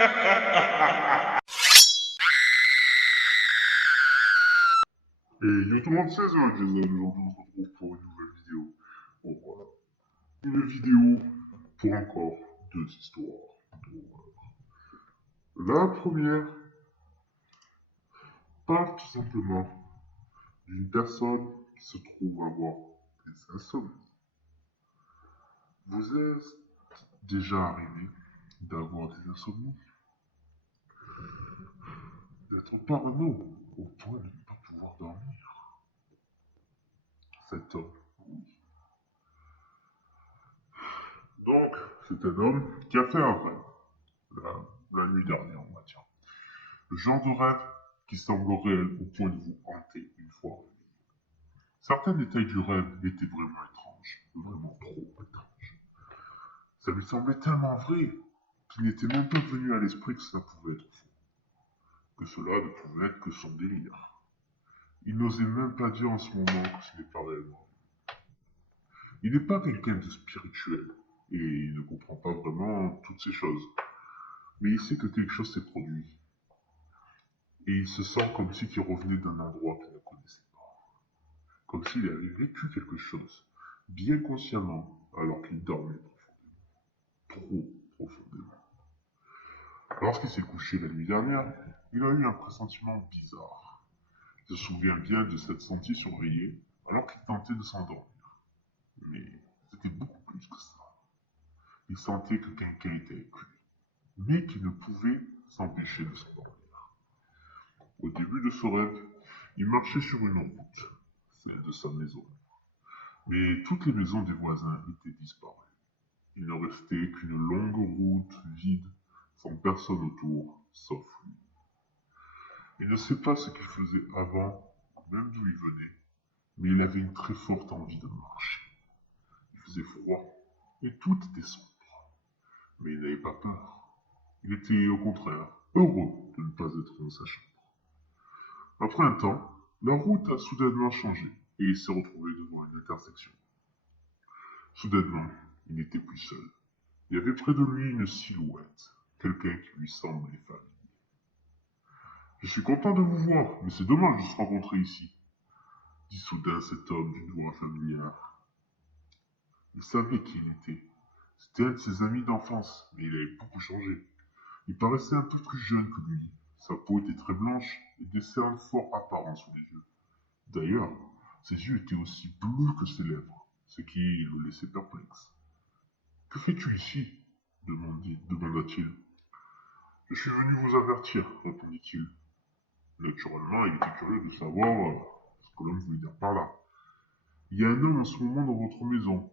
Et il est tout le monde 16 heures, les amis, aujourd'hui on se retrouve pour une nouvelle vidéo. Bon voilà, une vidéo pour encore deux histoires d'horreur. La première parle tout simplement d'une personne qui se trouve avoir des insomnies. Vous est déjà arrivé d'avoir des insomnies, d'être parano au point de ne pas pouvoir dormir? Cet homme, oui. Donc, c'est un homme qui a fait un rêve la nuit dernière, on va dire. Le genre de rêve qui semble réel au point de vous hanter une fois réveillé. Certains détails du rêve étaient vraiment étranges, vraiment trop étranges. Ça lui semblait tellement vrai qu'il n'était même pas venu à l'esprit que cela pouvait être faux, que cela ne pouvait être que son délire. Il n'osait même pas dire en ce moment que ce n'est pas réellement. Il n'est pas quelqu'un de spirituel et il ne comprend pas vraiment toutes ces choses. Mais il sait que quelque chose s'est produit. Et il se sent comme si il revenait d'un endroit qu'il ne connaissait pas. Comme s'il avait vécu quelque chose, bien consciemment, alors qu'il dormait profondément. Trop profondément. Lorsqu'il s'est couché la nuit dernière, il a eu un pressentiment bizarre. Il se souvient bien de s'être senti surveillé alors qu'il tentait de s'endormir. Mais c'était beaucoup plus que ça. Il sentait que quelqu'un était avec lui, mais qu'il ne pouvait s'empêcher de s'endormir. Au début de ce rêve, il marchait sur une route, celle de sa maison. Mais toutes les maisons des voisins étaient disparues. Il ne restait qu'une longue route vide, sans personne autour, sauf lui. Il ne sait pas ce qu'il faisait avant, même d'où il venait, mais il avait une très forte envie de marcher. Il faisait froid, et tout était sombre. Mais il n'avait pas peur. Il était au contraire heureux de ne pas être dans sa chambre. Après un temps, la route a soudainement changé, et il s'est retrouvé devant une intersection. Soudainement, il n'était plus seul. Il y avait près de lui une silhouette, quelqu'un qui lui semblait familier. Je suis content de vous voir, mais c'est dommage de se rencontrer ici, dit soudain cet homme d'une voix familière. Il savait qui il était. C'était un de ses amis d'enfance, mais il avait beaucoup changé. Il paraissait un peu plus jeune que lui. Sa peau était très blanche et des cernes fort apparents sous les yeux. D'ailleurs, ses yeux étaient aussi bleus que ses lèvres, ce qui le laissait perplexe. Que fais-tu ici demanda-t-il. Je suis venu vous avertir, répondit-il. Naturellement, il était curieux de savoir ce que l'homme voulait dire par là. Il y a un homme en ce moment dans votre maison.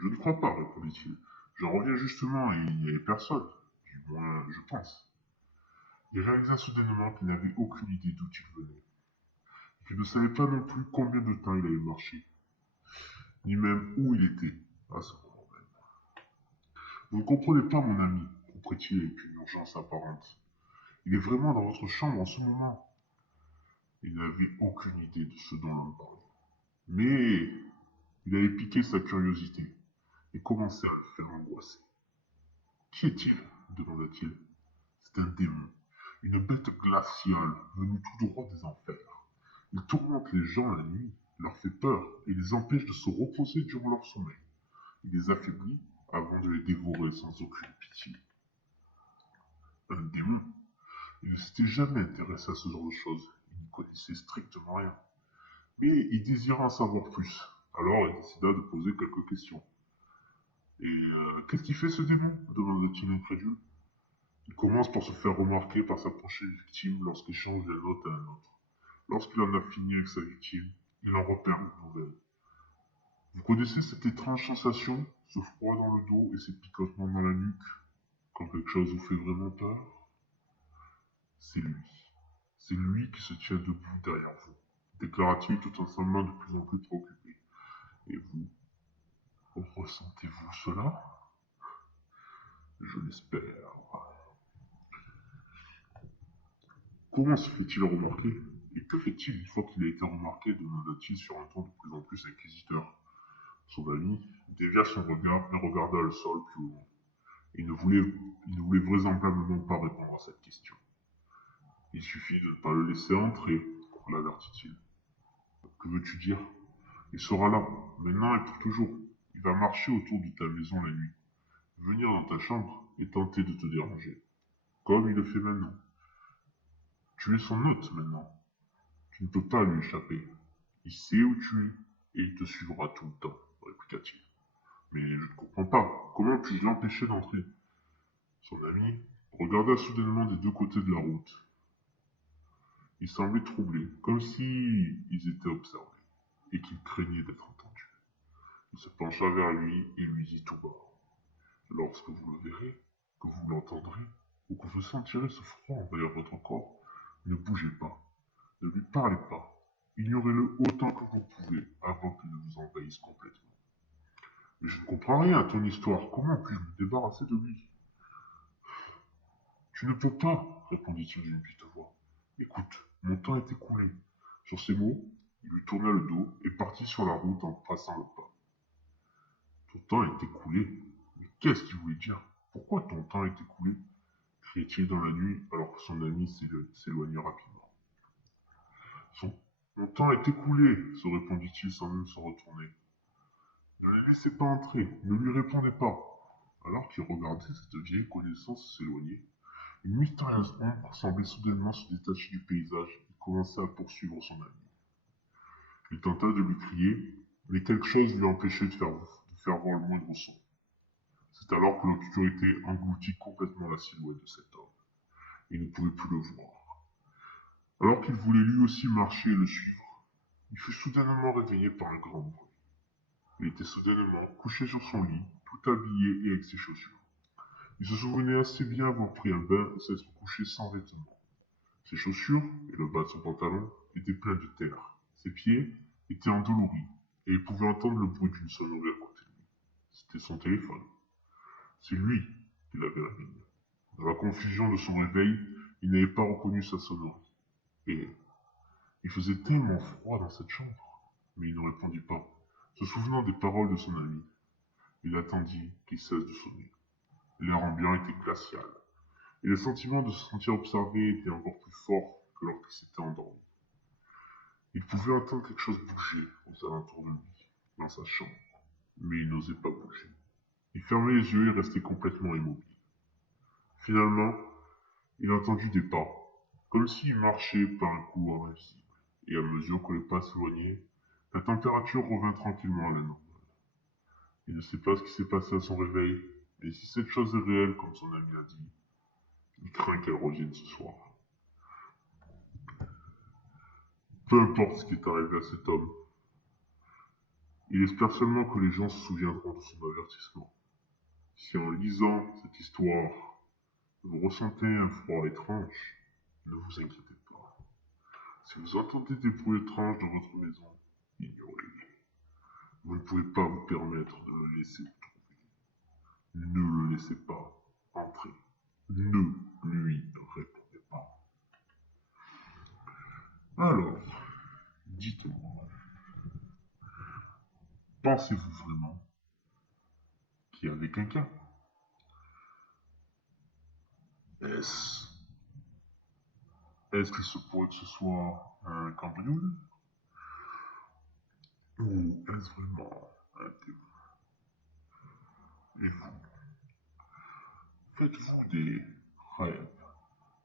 Je ne crois pas, répondit-il. J'en reviens justement et il n'y avait personne. Du moins, je pense. Il réalisa soudainement qu'il n'avait aucune idée d'où il venait. Il ne savait pas non plus combien de temps il avait marché, ni même où il était à ce moment même. Vous ne comprenez pas, mon ami, reprit-il avec une urgence apparente. Il est vraiment dans votre chambre en ce moment. Il n'avait aucune idée de ce dont l'on parlait. Mais il avait piqué sa curiosité et commençait à le faire angoisser. Qui est-il demanda-t-il. C'est un démon, une bête glaciale venue tout droit des enfers. Il tourmente les gens la nuit, leur fait peur et les empêche de se reposer durant leur sommeil. Il les affaiblit avant de les dévorer sans aucune pitié. Un démon. Il ne s'était jamais intéressé à ce genre de choses. Il ne connaissait strictement rien. Mais il désirait en savoir plus. Alors il décida de poser quelques questions. Et qu'est-ce qu'il fait ce démon demanda-t-il incrédule. Il commence par se faire remarquer par sa prochaine victime lorsqu'il change d'un hôte à un autre. Lorsqu'il en a fini avec sa victime, il en repère une nouvelle. Vous connaissez cette étrange sensation, ce froid dans le dos et ces picotements dans la nuque, quand quelque chose vous fait vraiment peur? C'est lui. C'est lui qui se tient debout derrière vous, déclara-t-il tout en semblant de plus en plus préoccupé. Et vous, ressentez-vous cela? Je l'espère. Comment se fait-il remarquer? Et que fait-il une fois qu'il a été remarqué demanda-t-il sur un ton de plus en plus inquisiteur. Son ami dévia son regard et regarda le sol plus haut. Il ne voulait vraisemblablement pas répondre à cette question. Il suffit de ne pas le laisser entrer, l'avertit-il. Que veux-tu dire? Il sera là, maintenant et pour toujours. Il va marcher autour de ta maison la nuit, venir dans ta chambre et tenter de te déranger, comme il le fait maintenant. Tu es son hôte maintenant. Tu ne peux pas lui échapper. Il sait où tu es et il te suivra tout le temps, répliqua-t-il. Mais je ne comprends pas. Comment puis-je l'empêcher d'entrer? Son ami regarda soudainement des deux côtés de la route. Il semblait troublé, comme s'ils étaient observés, et qu'il craignait d'être entendu. Il se pencha vers lui et lui dit tout bas. Lorsque vous le verrez, que vous l'entendrez, ou que vous sentirez ce froid envahir votre corps, ne bougez pas, ne lui parlez pas. Ignorez-le autant que vous pouvez avant qu'il ne vous envahisse complètement. Mais je ne comprends rien à ton histoire. Comment puis-je me débarrasser de lui? Tu ne peux pas, répondit-il d'une petite voix. Écoute, mon temps est écoulé. Sur ces mots, il lui tourna le dos et partit sur la route en passant le pas. Ton temps est écoulé? Mais qu'est-ce qu'il voulait dire? Pourquoi ton temps est écoulé? Criait-il dans la nuit alors que son ami s'éloignait rapidement. Mon temps est écoulé, se répondit-il sans même se retourner. Ne le laissez pas entrer, ne lui répondez pas. Alors qu'il regardait cette vieille connaissance s'éloigner, une mystérieuse ombre semblait soudainement se détacher du paysage et commença à poursuivre son ami. Il tenta de lui crier, mais quelque chose lui empêchait de faire voir le moindre son. C'est alors que l'obscurité engloutit complètement la silhouette de cet homme. Il ne pouvait plus le voir. Alors qu'il voulait lui aussi marcher et le suivre, il fut soudainement réveillé par un grand bruit. Il était soudainement couché sur son lit, tout habillé et avec ses chaussures. Il se souvenait assez bien avoir pris un bain et s'être couché sans vêtements. Ses chaussures et le bas de son pantalon étaient pleins de terre. Ses pieds étaient endoloris et il pouvait entendre le bruit d'une sonnerie à côté de lui. C'était son téléphone. C'est lui qui l'avait réveillé. Dans la confusion de son réveil, il n'avait pas reconnu sa sonnerie. Et il faisait tellement froid dans cette chambre. Mais il ne répondit pas, se souvenant des paroles de son ami. Il attendit qu'il cesse de sonner. L'air ambiant était glacial, et le sentiment de se sentir observé était encore plus fort que lorsqu'il s'était endormi. Il pouvait entendre quelque chose bouger aux alentours de lui, dans sa chambre, mais il n'osait pas bouger. Il fermait les yeux et restait complètement immobile. Finalement, il entendit des pas, comme s'il marchait par un couloir invisible, et à mesure que les pas s'éloignaient, la température revint tranquillement à la normale. Il ne sait pas ce qui s'est passé à son réveil, mais si cette chose est réelle, comme son ami l'a dit, il craint qu'elle revienne ce soir. Peu importe ce qui est arrivé à cet homme, il espère seulement que les gens se souviendront de son avertissement. Si en lisant cette histoire, vous ressentez un froid étrange, ne vous inquiétez pas. Si vous entendez des bruits étranges dans votre maison, ignorez-les. Vous ne pouvez pas vous permettre de le laisser vous trouver. Ne le laissez pas entrer. Ne lui répondez pas. Alors, dites-moi, pensez-vous vraiment qu'il y avait quelqu'un? Est-ce qu'il se pourrait que ce soit un cambrioleur? Ou est-ce vraiment un démon? Et vous, faites-vous des rêves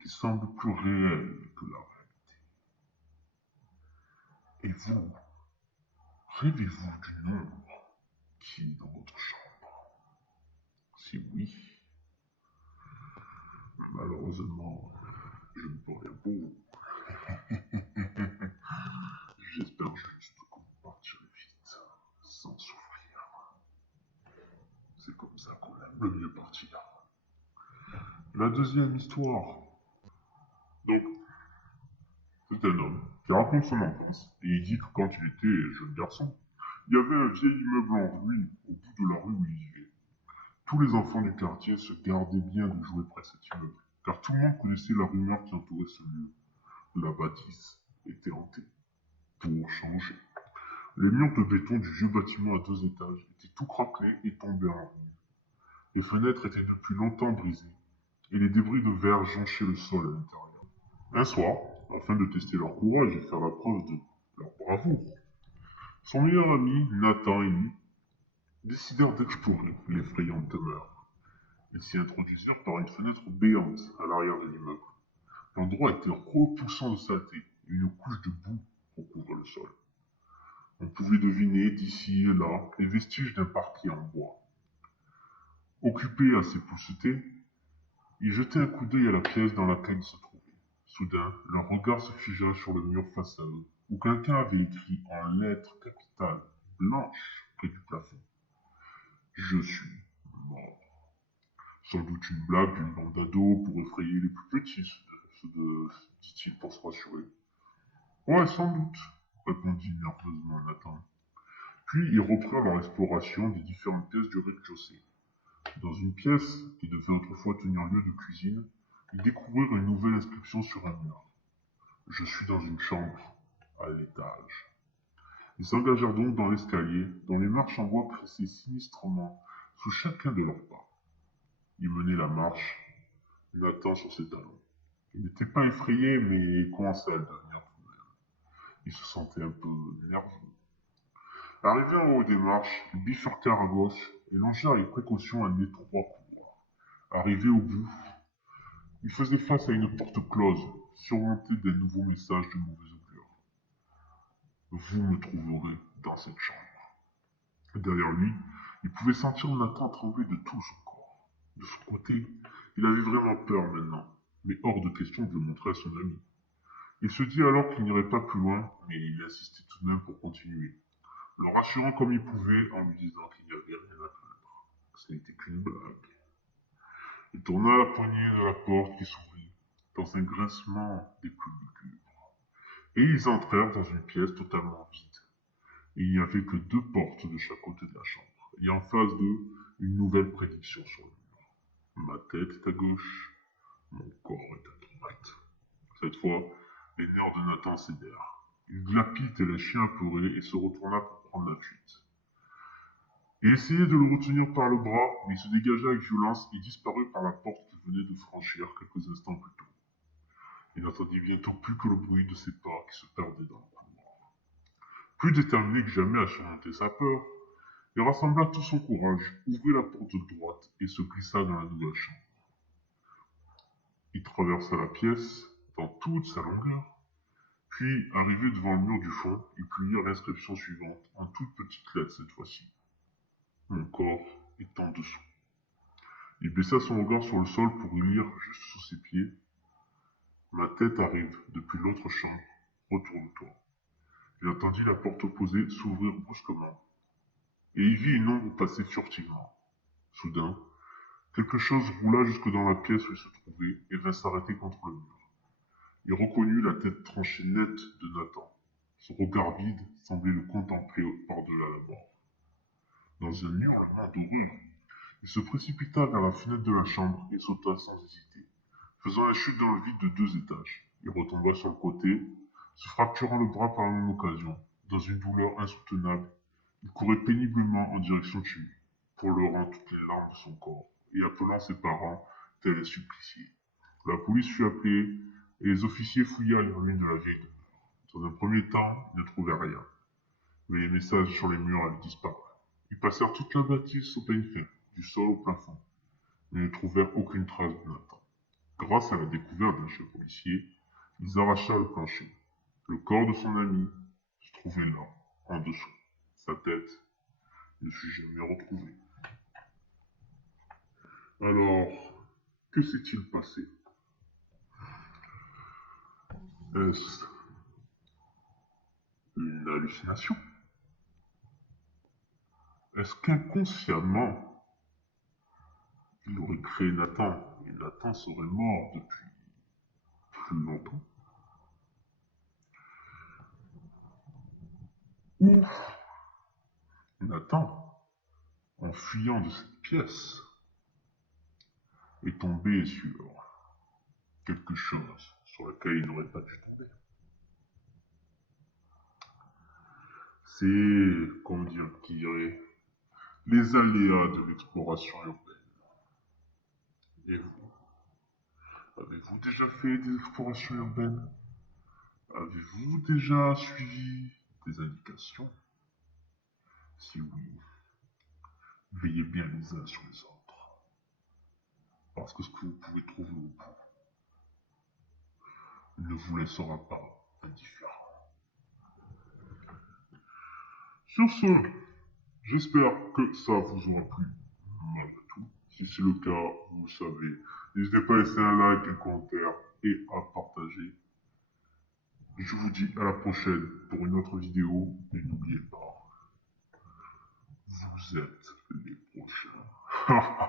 qui semblent plus réels que la réalité? Et vous, rêvez-vous du nombre qui est dans votre chambre? Si oui, malheureusement, je ne peux rien pour vous. J'espère juste que vous partirez vite, sans souffrir. C'est comme ça qu'on aime le mieux partir. La deuxième histoire. Donc, c'est un homme qui raconte son enfance et il dit que quand il était jeune garçon, il y avait un vieil immeuble en ruine au bout de la rue où il vivait. Tous les enfants du quartier se gardaient bien de jouer près de cet immeuble, car tout le monde connaissait la rumeur qui entourait ce lieu. La bâtisse était hantée. Pour changer, les murs de béton du vieux bâtiment à 2 étages étaient tout craquelés et tombés en ruine. Les fenêtres étaient depuis longtemps brisées, et les débris de verre jonchaient le sol à l'intérieur. Un soir, afin de tester leur courage et faire la preuve de leur bravoure, son meilleur ami, Nathan et lui, décidèrent d'explorer l'effrayante demeure. Ils s'y introduisirent par une fenêtre béante à l'arrière de l'immeuble. L'endroit était repoussant de saleté et une couche de boue recouvrait le sol. On pouvait deviner d'ici et là les vestiges d'un parquet en bois. Occupés à s'épousseter, ils jetaient un coup d'œil à la pièce dans laquelle ils se trouvaient. Soudain, leur regard se figea sur le mur face à eux, où quelqu'un avait écrit en lettres capitales blanches près du plafond. Je suis mort. Sans doute une blague d'une bande d'ados pour effrayer les plus petits, dit-il pour se rassurer. Ouais, sans doute, répondit nerveusement Nathan. Puis ils reprirent leur exploration des différentes pièces du rez-de-chaussée. Dans une pièce qui devait autrefois tenir lieu de cuisine, ils découvrirent une nouvelle inscription sur un mur. Je suis dans une chambre, à l'étage. Ils s'engagèrent donc dans l'escalier, dont les marches en bois pressaient sinistrement sous chacun de leurs pas. Ils menaient la marche, Nathan sur ses talons. Il n'était pas effrayé, mais il commençait à le devenir tout de même. Il se sentait un peu nerveux. Arrivés en haut des marches, ils bifurquèrent à gauche et longèrent avec précaution un étroit couloir. Arrivés au bout, ils faisaient face à une porte close, surmontée d'un nouveau message de mauvaise augure. Vous me trouverez dans cette chambre. Derrière lui, il pouvait sentir Nathan trembler de tout son corps. De son côté, il avait vraiment peur maintenant, mais hors de question de le montrer à son ami. Il se dit alors qu'il n'irait pas plus loin, mais il insistait tout de même pour continuer, le rassurant comme il pouvait en lui disant qu'il n'y avait rien à craindre. Ce n'était qu'une blague. Il tourna la poignée de la porte qui s'ouvrit, dans un grincement des plus lugubres. Et ils entrèrent dans une pièce totalement vide. Et il n'y avait que deux portes de chaque côté de la chambre, et en face d'eux, une nouvelle prédiction sur le mur. Ma tête est à gauche, mon corps est à droite. Cette fois, les nerfs de Nathan cédèrent. Il glapit tel un chien apeuré et se retourna pour prendre la fuite. Il essayait de le retenir par le bras, mais il se dégagea avec violence et disparut par la porte qu'il venait de franchir quelques instants plus tôt. Il n'entendit bientôt plus que le bruit de ses pas qui se perdaient dans le couloir. Plus déterminé que jamais à surmonter sa peur, il rassembla tout son courage, ouvrit la porte de droite et se glissa dans la nouvelle chambre. Il traversa la pièce dans toute sa longueur, puis, arrivé devant le mur du fond, il put lire l'inscription suivante, en toutes petites lettres cette fois-ci. Mon corps est en dessous. Il baissa son regard sur le sol pour y lire juste sous ses pieds. Ma tête arrive depuis l'autre chambre. Retourne-toi. Il entendit la porte opposée s'ouvrir brusquement, et y vit une ombre passer furtivement. Soudain, quelque chose roula jusque dans la pièce où il se trouvait et vint s'arrêter contre le mur. Il reconnut la tête tranchée nette de Nathan. Son regard vide semblait le contempler par-delà la mort. Dans un hurlement d'horreur, il se précipita vers la fenêtre de la chambre et sauta sans hésiter, faisant la chute dans le vide de 2 étages. Il retomba sur le côté, se fracturant le bras par la même occasion. Dans une douleur insoutenable, il courait péniblement en direction de chez lui, pleurant toutes les larmes de son corps et appelant ses parents tel un supplicié. La police fut appelée et les officiers fouillèrent les ruines de la vieille demeure. Dans un premier temps, ils ne trouvèrent rien, mais les messages sur les murs avaient disparu. Ils passèrent toute la bâtisse au peigne fin, du sol au plafond, mais ne trouvèrent aucune trace de Nathan. Grâce à la découverte d'un chef policier, ils arrachèrent le plancher. Le corps de son ami se trouvait là, en dessous. Sa tête ne fut jamais retrouvée. Alors, que s'est-il passé? Est-ce une hallucination? Est-ce qu'inconsciemment, il aurait créé Nathan et Nathan serait mort depuis plus longtemps? Ou Nathan, en fuyant de cette pièce, est tombé sur quelque chose sur lequel il n'aurait pas dû tomber? C'est, comment dire, qui dirait, les aléas de l'exploration urbaine. Et vous, avez-vous déjà fait des explorations urbaines? Avez-vous déjà suivi des indications? Si oui, veillez bien les uns sur les autres. Parce que ce que vous pouvez trouver au bout ne vous laissera pas indifférent. Sur ce, j'espère que ça vous aura plu malgré tout. Si c'est le cas, vous le savez. N'hésitez pas à laisser un like, un commentaire et à partager. Je vous dis à la prochaine pour une autre vidéo. Et n'oubliez pas, vous êtes les prochains.